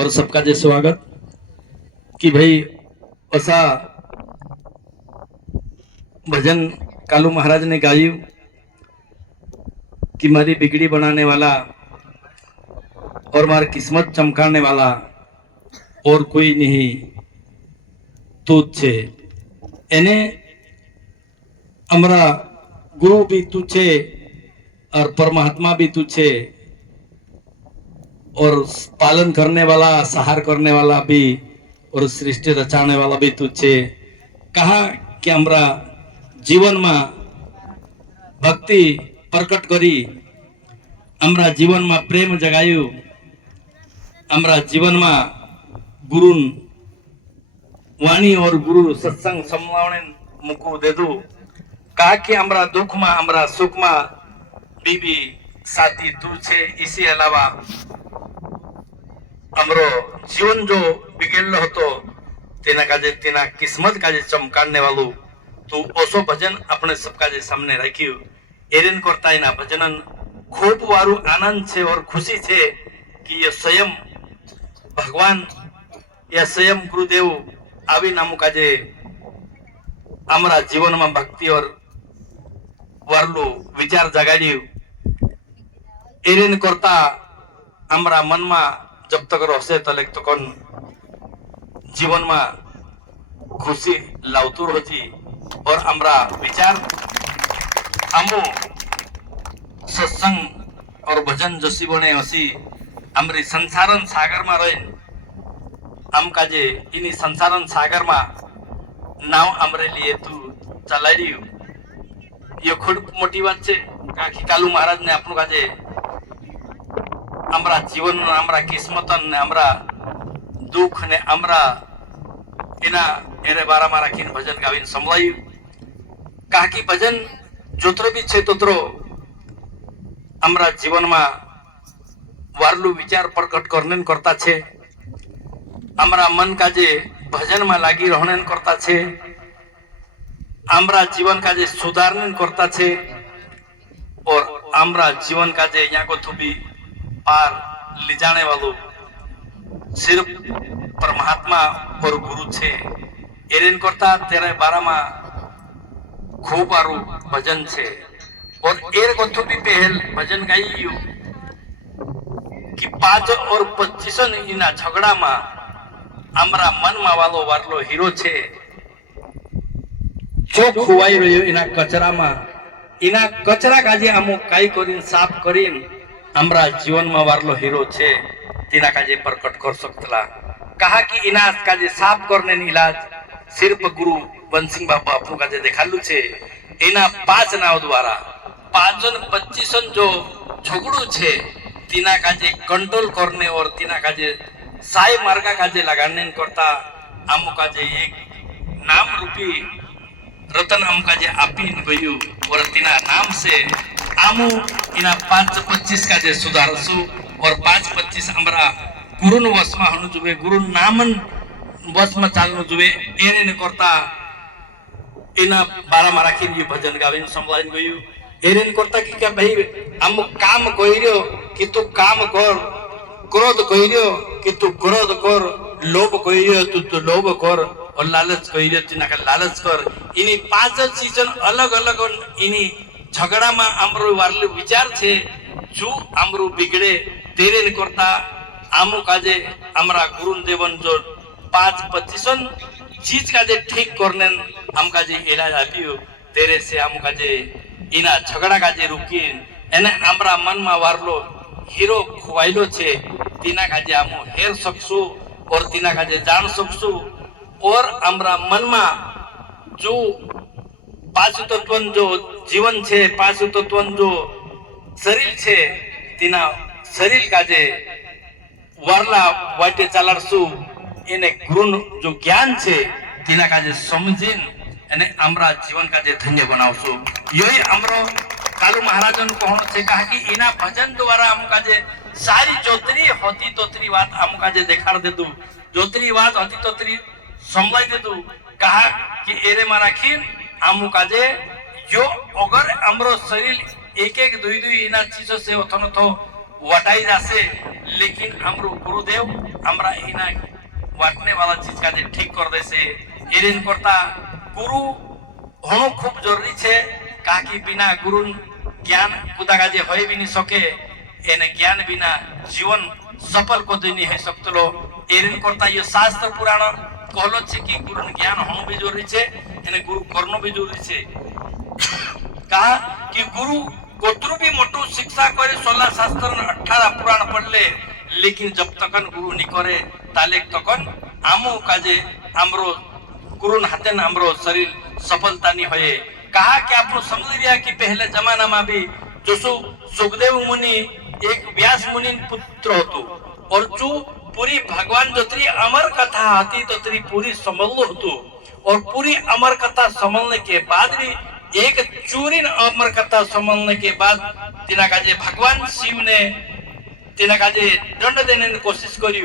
और सबका जे स्वागत कि भाई ऐसा भजन कालू महाराज ने गायु कि मारी बिगड़ी बनाने वाला और मारी किस्मत चमकाने वाला और कोई नहीं तू छे। एने हमारा गुरु भी तू छे और परमात्मा भी तू छे और पालन करने वाला सहार करने वाला भी और सृष्टि रचाने वाला भी तू छे। कहा कि हमारा जीवन में भक्ति प्रकट करी, हमारा जीवन में प्रेम जगायु, हमारा जीवन में गुरु वाणी और गुरु सत्संग समलावने मुकू दे दू। कहा कि हमारा दुख में हमारा सुख में बीबी साथी तू छे। इसी अलावा हमरो जीवन जो बिगड़लो हतो तेना काजे तेना किस्मत काजे चमकाने वालू तू ओसो भजन अपने सबका जे सामने राख्यू। एरेन करता एना भजनन खूब वारू आनंद छे और खुशी छे कि ये स्वयं भगवान या स्वयं गुरुदेव आवी नामु काजे हमारा जीवन में भक्ति और वारलू विचार जगाड्यू। एरेन करता हमारा मन में जब तक रहसे तले तक जीवन में खुशी लावतू रही और हमारा विचार आमो सत्संग और भजन जसी बने हसी हमारी संसारन सागर में रही आम काजे इनी संसारन सागर में नाव हमरे लिए तू चलाई ये खूब मोटी बात है। काकी कालू महाराज ने आपनो काजे हमारा जीवन हमारा किस्मत ने हमारा दुख ने हमारा इना एरे बारा मारा किन भजन गावीन संभळायु। कहा कि भजन जोत्रो भी छे तोत्रो हमारा जीवन में वारलू विचार प्रकट करने करता छे। हमारा मन का जे भजन में लागी रहने करता छे, हमारा जीवन का जे सुधारने करता छे और हमारा जीवन का जे यहाँ को थोड़ी पार ले जाने वालों सिर्फ परमात्मा और गुरु छे। एरेन करता तेरे बारा में खूब आरू भजन छे और एर को थोड़ी पहल भजन गाई कि 5 और 25 इना झगड़ा में हमारा मन में वालो वारलो हीरो छे जो खुवाई रह्यो इना कचरा में इना कचरा काजे आमो काई करीन साफ करीन हमारा जीवन में वारलो हीरो छे तिना काजे प्रकट कर सकतला। कहा कि इना काजे साफ करने इलाज सिर्फ गुरु बंसिंग बाबा अपनो काजे देखालू छे। इना 5 नाव द्वारा 5 25 जो झगड़ू छे तिना काजे कंट्रोल करने और तिना काजे साई मार्गा काजे लगाने करता आमो काजे एक नाम रूपी रतन आम काजे आपीन गयु और तिना नाम से आमो इना 5-25 काजे सुधारसु और 5-25 हमारा गुरुन वश में होनु जुवे गुरु नामन वश में चालनु जुवे एरे ने करता इना 12 मारा किन ये भजन गावेन संभलाइन गयु। एरे ने करता कि क्या भाई आम काम कइरो कि तू काम कर, क्रोध कइरो कि तू क्रोध कर, लोभ कइरो तू लोभ कर और लालच कइरो तू नाका लालच कर। इनी 5 चीजन अलग अलग इनी झगड़ा में आमरो वारले विचार छे जो आमरो बिगड़े तेरे ने करता आमो काजे हमारा गुरु देवन जो 5-25 चीज काजे ठीक करने हम काजे इलाज आपियो तेरे से हम काजे इना झगड़ा काजे रुकी एने हमारा मन में वारलो हीरो खुवाइलो छे तीना काजे आमो हेर सकसु और तीना काजे जान सकसु और हमारा मन में जो 5 तत्व जो जीवन छे 5 तत्व जो शरीर छे तीना शरीर काजे वारला वाटे चालाडसु एने गुरु जो ज्ञान छे तीना काजे समझीन एने हमारा जीवन काजे धन्य बनावसु। यही हमरो कालू महाराजन कहणो छे कहा कि इना भजन द्वारा हम काजे सारी जोतरी होती तोतरी बात हम काजे देखाड़ देदू, जोतरी बात होती तोतरी समझाई देदू। कहा कि एरे मारा खीन हम काजे जो अगर हमरो शरीर एक 2 इना चीजों से अथन तो वटाई जासे लेकिन हमरो गुरुदेव हमरा इना वाटने वाला चीज का जे ठीक कर देसे एरिन करता गुरु होनो खूब जरूरी छे काकी बिना गुरु ज्ञान कुदागा जे होय भी नहीं सके एने ज्ञान बिना जीवन सफल को नहीं है सकतलो एरिन करता ये शास्त्र पुराण कहलो छे कि गुरु ज्ञान होनो भी जरूरी छे एने गुरु करनो भी जरूरी छे कहा कि गुरु कोतरु भी मोटू शिक्षा करे 16 शास्त्र 18 पुराण पढ़ले लेकिन जब तकन गुरु नहीं करे ताले तकन आमो काजे आमरो गुरु हाथे आमरो शरीर सफलता नहीं होए कहा कि आप समझ लिया कि पहले जमाना में भी जो सुखदेव मुनि एक व्यास मुनि पुत्र होतो और जो पूरी भगवान जोतरी अमर कथा आती तो तेरी पूरी समझ होतो और पूरी अमर कथा समझने के बाद भी एक चूरीन अमर कथा समझने के बाद तिना काजे भगवान शिव ने तिना काजे दंड देने की कोशिश करी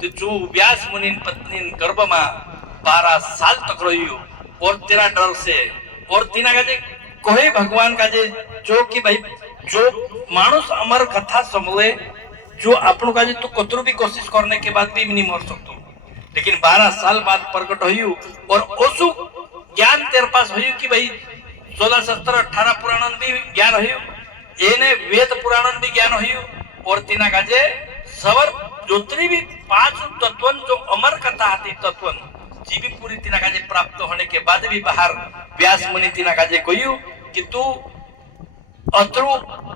तो जो व्यास मुनि पत्नी गर्भ में 12 साल तक रही और तेरा डर से और तिना काजे कोई भगवान काजे जो कि भाई जो मानुष अमर कथा समझे जो अपन काजे तो कतरू भी कोशिश करने के बाद भी नहीं मर सकतो लेकिन 12 साल बाद प्रकट हुई और ओसु ज्ञान तेरे पास हुई कि भाई 16 17 18 पुराण भी ज्ञान हुई एने वेद पुराण भी ज्ञान हुई और तिना काजे सवर जोतरी भी 5 तत्वन जो अमर कथा आती तत्वन जी भी पूरी तिना काजे प्राप्त होने के बाद भी बाहर व्यास मुनि तिना काजे कहियो कि तू अतरु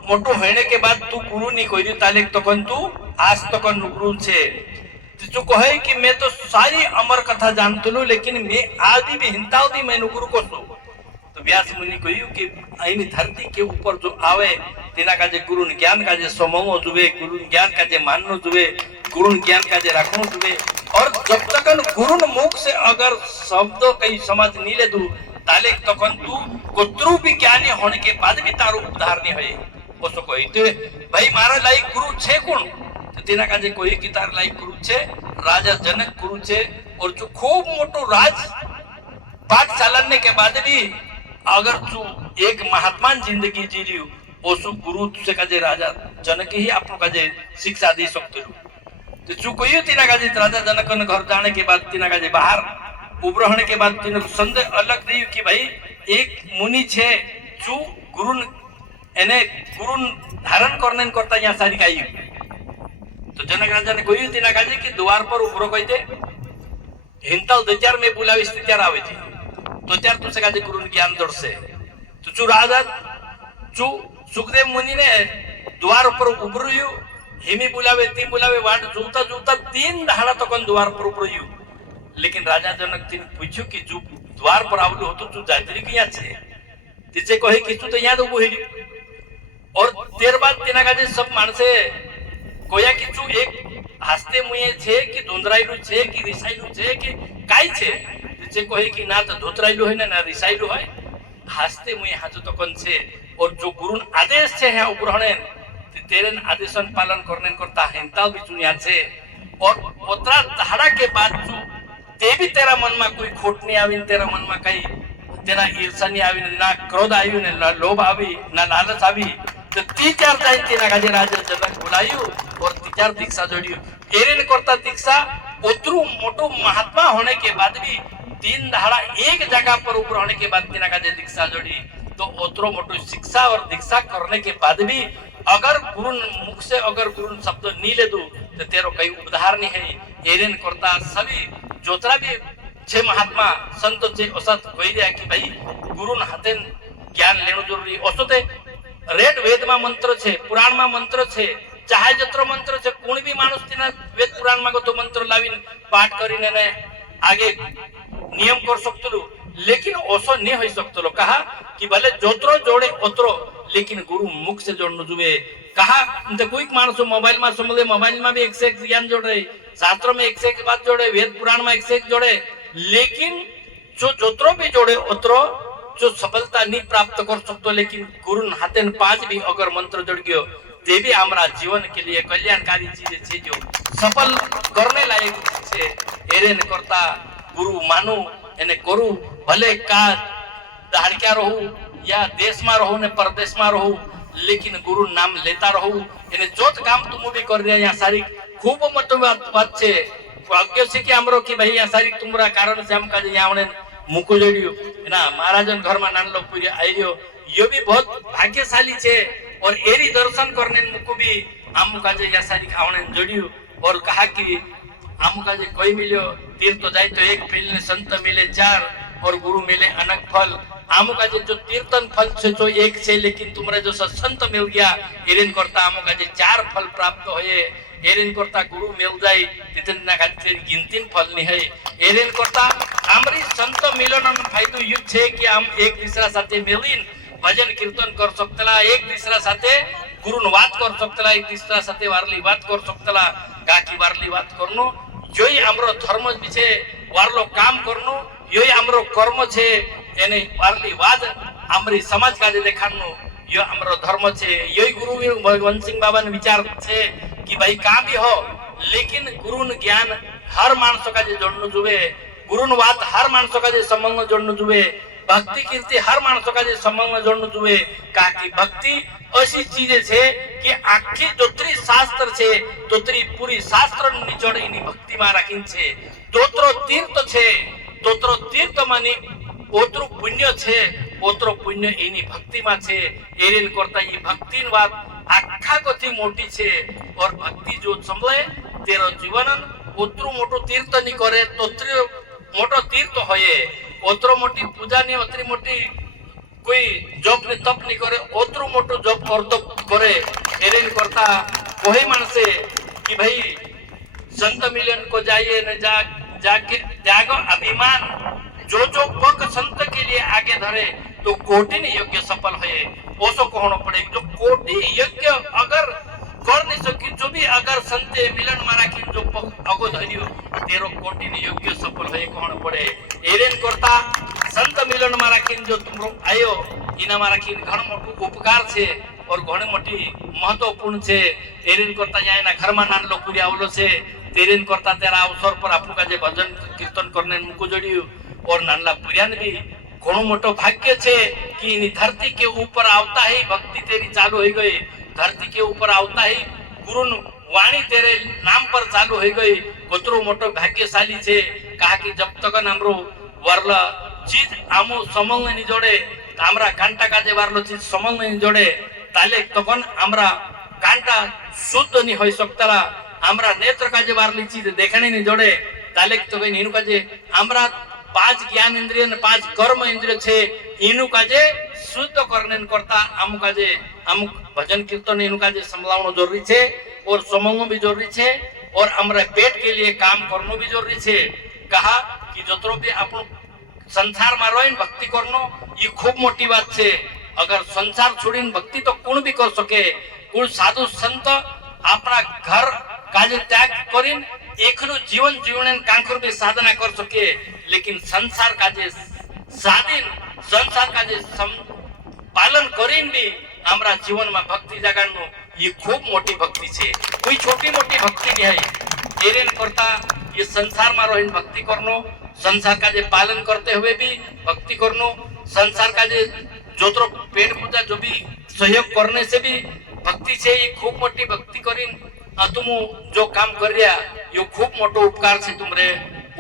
मोटो होने के बाद तू गुरु नहीं कहियो ताले तकन तू आज तकन गुरु छे जो कहे कि मैं तो सारी अमर कथा जानतो लो लेकिन मैं आदि भी हिंताओ दी मैं गुरु को सो तो व्यास मुनि कहियो कि आईनी धरती के ऊपर जो आवे तिना काजे गुरु ज्ञान काजे सममो जुवे गुरु ज्ञान काजे माननो जुवे गुरु ज्ञान काजे राखनो जुवे और जब तक गुरु मुख से अगर शब्द कई समझ नहीं ले दू ताले तकन तू कोतरु भी ज्ञानी होने के बाद भी तारो उद्धार नहीं होए ओसो कही तो भाई मारा लायक गुरु छे कोण तो तिना काजे कही कि तार लायक गुरु छे राजा जनक गुरु छे और जो खूब मोटो राज पाठ चलाने के बाद भी अगर तू एक महात्मा जिंदगी जी रही ओसु गुरु से काजे राजा जनक ही आपको काजे शिक्षा दी सकते तो चू कहियो तिना काजे राजा जनक ने घर जाने के बाद तिना काजे बाहर उभरने के बाद तिने संदेह अलग दी कि भाई एक मुनि छे चू गुरु एने गुरु धारण करने करता यहाँ सारी काई तो जनक राजा ने कहियो तिना काजे कि द्वार पर उभरो कही दे हिंताल दत्यार में बुलावी स्थित्यार आवे छे तो त्यार तुसे काजे गुरु ज्ञान दर्शे तो चू राजा चू सुखदेव मुनि ने द्वार पर उभरयो हिमी बुलावे ती बुलावे वाट जोता जोता 3 दहाड़ा तकन द्वार पर उभरयो लेकिन राजा जनक तीन पूछ्यो कि जो द्वार पर आवलो होतो तू जातरी किया छे तिचे कहे कि तू तो यहाँ उभो हेरी और देर बाद तेना काजे सब मानसे कोया कि तू एक हस्ते मुए छे कि धुंधराइलू छे कि रिसाइलू छे कि काई छे तिचे कहे कि ना तो धुतराइलू है ना रिसाइलू है हस्ते मुए हाजो तकन छे और जो गुरु आदेश छे है उग्रहणे तेरे आदेशन पालन करने करता हिंता भी चुनिया छे और ओतरा दहाड़ा के बाद तू ते भी तेरा मन में कोई खोट नहीं आवी तेरा मन में कई तेरा ईर्ष्या नहीं आवी ना क्रोध आयु ने ना लोभ आवी ना लालच आवी तो 3-4 टाइम तेना काजे राजा जनक बुलायो और 3-4 दीक्षा जोड़ियो एरेन करता दीक्षा उतरू मोटो महात्मा होने के बाद भी 3 दहाड़ा एक जगह पर ऊपर होने के बाद तेना काजे दीक्षा जोड़ी तो उतरो मोटो शिक्षा और दीक्षा करने के बाद भी अगर गुरु मुख से अगर गुरु शब्द नहीं ले दो तो तेरो कई उद्धार नहीं है एरेन करता सभी जोतरा भी छे महात्मा संत छे असत कही दिया कि भाई गुरु हाथे ज्ञान लेनो जरूरी असते रेड वेद में मंत्र छे पुराण में मंत्र छे चाहे जत्र मंत्र छे कोई भी मानुस तेना वेद पुराण में तो मंत्र लावीन पाठ करीने ने आगे नियम कर सकतो लेकिन ओसो नहीं हो सकतो कहा कि भले जोतरो जोड़े ओतरो लेकिन गुरु मुख से जोड़नो जुए कहा तो कोई मानुस मोबाइल में समझे मोबाइल में भी एक से एक ज्ञान जोड़े शास्त्रों में एक से एक बात जोड़े वेद पुराण में एक से एक जोड़े लेकिन जो जोतरो भी जोड़े ओतरो जो सफलता नहीं प्राप्त कर सकते लेकिन गुरु हाथे 5 भी अगर मंत्र जोड़ गयो ते भी हमारा जीवन के लिए कल्याणकारी चीज छे जो सफल करने लायक छे एरेन करता गुरु मानु एने करू भले का धाड़क्या रहू या देश में रहू ने परदेश में रहू लेकिन गुरु नाम लेता रहू एने जोत काम तुम भी कर रहे यहाँ सारी खूब मोटो बात छे भाग्य से कि हमरो कि भाई यहाँ सारी तुमरा कारण से हम काजे यहाँ हमने मुको जोड़ियो ना महाराजन घर में नान लोग पूरी आई रियो ये भी बहुत भाग्यशाली छे और एरी दर्शन करने मुको भी हम काजे यहाँ सारी हमने जोड़ियो और कहा कि हम काजे कोई मिलियो तीर्थ तो जाए तो एक फल ने संत मिले चार और गुरु मिले अनक फल आमो का जो तीर्थन फल से जो एक से लेकिन तुम्हारे जो सत्संत मिल गया एरेन करता आमो का जो चार फल प्राप्त होए एरेन करता गुरु मिल जाए तितना का गिनतीन फल नहीं है एरेन करता हमारी संत मिलन फायदो युद्ध छे कि हम एक दूसरा साथे मिलीन भजन कीर्तन कर सकतला एक दूसरा साथे गुरु बात कर सकतला एक दूसरा साथे वारली बात कर सकतला गाकी वारली बात करनो जोई हमरो धर्म विषे वारलो काम करनो योई हमरो कर्म छे एने वारली वाद हमरी समाज का देखानो यो हमरो धर्म छे योई गुरु भगवान सिंह बाबा ने विचार छे कि भाई का भी हो लेकिन गुरु ज्ञान हर मानस का जे जोड़नु जुवे गुरु बात हर मानस का जे संबंध जोड़नु जुवे भक्ति कीर्ति हर मानस का जे संबंध जोड़नु जुवे का की भक्ति ऐसी चीज छे कि आखी जोत्री शास्त्र छे तोत्री पूरी शास्त्र निचोड़ इनी भक्ति में राखीन छे तोत्रो तीर्थ छे तोत्रो तीर्थ मानी ओतरो पुण्य छे ओतरो पुण्य एनी भक्ति में छे एरेन करता ये भक्ति बात आखा कथी मोटी छे और भक्ति जो संभले तेरो जीवन ओतरो मोटो तीर्थ नहीं करे तोत्रो मोटो तीर्थ होये ओतरो मोटी पूजा नहीं ओतरी मोटी कोई जॉब ने तप नहीं करे ओतरो मोटो जॉब करतो करे एरेन करता कोई मानसे कि भाई संत मिलन को जाइए न जाके त्यागो अभिमान जो पग संत के लिए आगे धरे तो कोटि ने योग्य सफल होए ओसो कहनो पड़े जो कोटि योग्य अगर कर नहीं सकी जो भी अगर संते मिलन मारा कि जो पग अगो धरियो तेरो कोटि ने योग्य सफल होए कहनो पड़े एरेन करता संत मिलन मारा कि जो तुमरो आयो इना मारा कि घण मोटो उपकार छे और घण मोटी महत्वपूर्ण छे एरेन करता यहाँ ना घर में नान लोग पूरी आवलो छे तेरेन करता तेरा अवसर पर आपू का जे भजन कीर्तन करने मुको जोड़ियो और नानला पुरियान भी घणो मोटो भाग्य छे कि इन धरती के ऊपर आवता ही भक्ति तेरी चालू हो गई धरती के ऊपर आवता ही गुरु वाणी तेरे नाम पर चालू हो गई कोतरो मोटो भाग्यशाली छे कहा कि जब तक हमरो वरला चीज आमो समंग नहीं जोड़े हमरा कांटा का जे वारलो चीज समंग नहीं जोड़े ताले तकन हमरा कांटा शुद्ध नहीं हो सकता हमरा नेत्र का जे वारली चीज देखने नहीं जोड़े ताले तो कहीं इनु का जे हमरा पांच ज्ञान इंद्रिय ने पांच कर्म इंद्रिय छे इनु का जे शुद्ध करने करता आम का जे आम भजन कीर्तन इनु का जे संभलावनो जरूरी छे और समंग भी जरूरी छे और हमरा पेट के लिए काम करनो भी जरूरी छे कहा कि जतरो भी आपण संसार में रहीन भक्ति करनो ये खूब मोटी बात छे अगर संसार छोड़ीन भक्ति तो कौन भी कर सके कोई साधु संत अपना घर काजे त्याग करीन एकलो जीवन जीवन कांकर भी साधना कर सके लेकिन संसार काजे स्वाधीन संसार काजे पालन करीन भी हमरा जीवन में भक्ति जगाड़नो ये खूब मोटी भक्ति छे कोई छोटी मोटी भक्ति नहीं है एरेन करता ये संसार में रहीन भक्ति करनो संसार का जे पालन करते हुए भी भक्ति करनो संसार का जे जोतरो पेट पूजा जो भी सहयोग करने से भी भक्ति से ये खूब मोटी भक्ति करीन तुम जो काम कर रहा यो खूब मोटो उपकार से तुमरे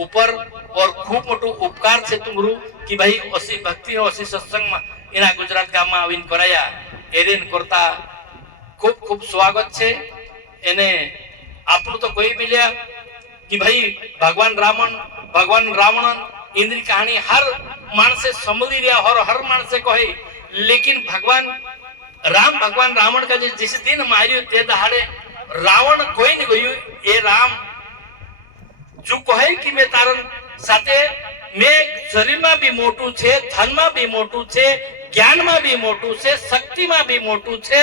ऊपर और खूब मोटो उपकार से तुमरू कि भाई असी भक्ति और असी सत्संग में इना गुजरात गाम में आवीन कराया एरेन करता खूब खूब स्वागत छे एने आपनु तो कोई मिल्या कि भाई भगवान रावण इंद्र की कहानी हर मानसे समझी रहा हर मानसे कहे लेकिन भगवान रावण का जिस दिन मारियो ते दहाड़े रावण कोई नहीं गयो ए राम जो कहे कि मैं तारन साथे मैं शरीर में भी मोटू छे धन में भी मोटू छे ज्ञान में भी मोटू छे शक्ति में भी मोटू छे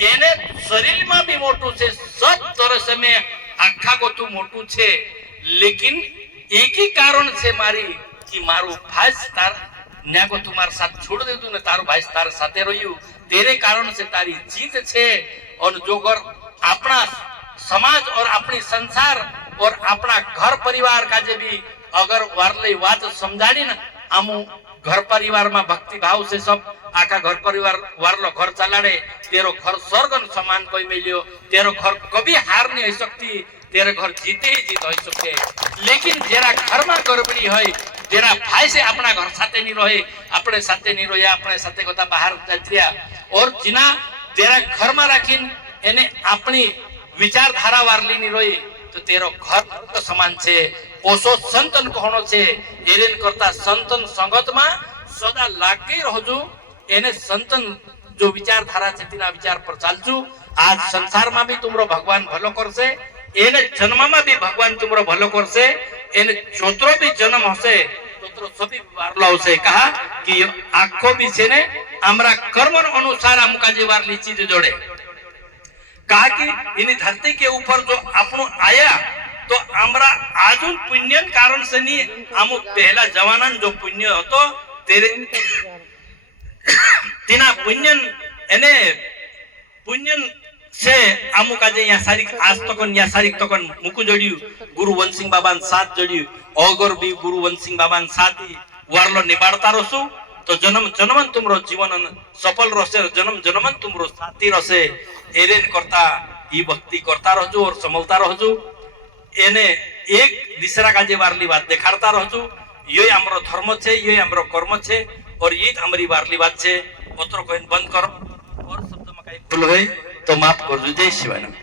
येने शरीर में भी मोटू छे सब तरह से मैं आखा को तू मोटू छे लेकिन एक ही कारण से मारी कि मारू भाई तार न्या को तुम्हारे साथ छोड़ दे तू ने तारो भाई तार साथे रह्यू तेरे कारण से तारी जीत छे और जो घर अपना समाज और अपनी संसार और अपना घर परिवार का जे भी अगर वारले बात समझाड़ी ना आमू घर परिवार में भक्ति भाव से सब आखा घर परिवार वारलो घर चलाड़े तेरो घर स्वर्गन समान कोई मिलियो तेरो घर कभी हार नहीं हो सकती तेरे घर जीते ही जीत हो सके लेकिन जेरा घर में गड़बड़ी है जेरा भाई से अपना घर साथे नहीं रहे अपने साथे नहीं रहे अपने साथे कदा बाहर चलतिया और जिना तेरा घर में राखीन एने अपनी विचारधारा वारली नहीं रही तो तेरो घर तो समान छे ओसो संतन कोहणो छे एरेन करता संतन संगत में सदा लागी रहजू एने संतन जो विचारधारा छे तेना विचार पर चालजू आज संसार में भी तुमरो भगवान भलो करसे एने जन्म में भी भगवान तुमरो भलो करसे एने जोतरो भी जन्म हसे तोतरो सभी वारलो हसे कहा कि आखो भी छे ने आमरा कर्मन अनुसार आमका जे वारली चीज जोड़े कहा कि इन्हीं धरती के ऊपर जो अपनो आया तो आमरा आजुन पुण्यन कारण से नहीं आमो पहला जवानन जो पुण्य होतो तेरे तिना पुण्यन एने पुण्यन से आमो का जे यहाँ सारी आज तकन या सारी तकन मुकु जोड़ियु गुरु वंशिंग बाबान साथ जोड़ियु अगर भी गुरु वंशिंग बाबान साथ ही वारलो निबाड़ता रसु तो जन्म जन्मन तुमरो जीवन सफल रसे जन्म जन्मन तुमरो साथी रसे एरेन करता ई भक्ति करता रहजो और समलता रहजो एने एक दूसरा का जे वारली बात देखाड़ता रहजो ये हमरो धर्म छे ये हमरो कर्म छे और ये हमारी वारली बात छे ओतरो कोइन बंद करो और शब्द में कई भूल होय तो माफ करजो जय शिवानंद।